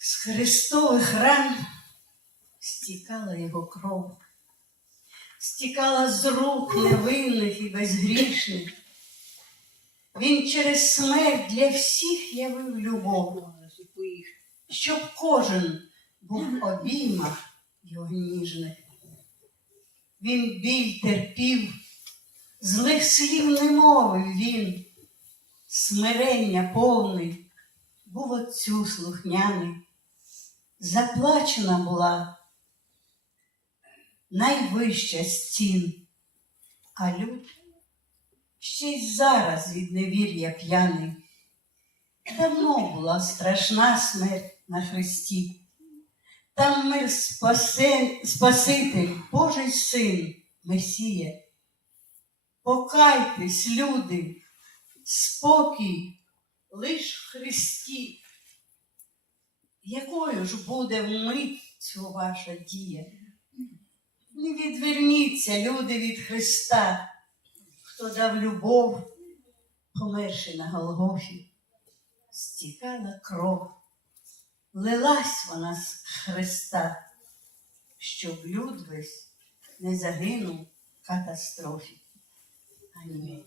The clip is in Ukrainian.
З Христових ран стікала його кров, стікала з рук невинних і безгрішних. Він через смерть для всіх явив любов, щоб кожен був в обіймах його ніжних. Він біль терпів, злих слів не мовив він, смирення повний, був отцю слухняний. Заплачена була найвища з цін, а люд ще й зараз від невір'я п'яний. Давно була страшна смерть на хресті. Там мир спасе, Спаситель, Божий син, Месія. Покайтесь, люди, спокій лиш в Христі. Якою ж буде вмить ваша дія? Не відверніться, люди, від Христа, хто дав любов, померши на Голгофі, стікала кров, лилась вона з Христа, щоб люд весь не загинув в катастрофі. Амінь.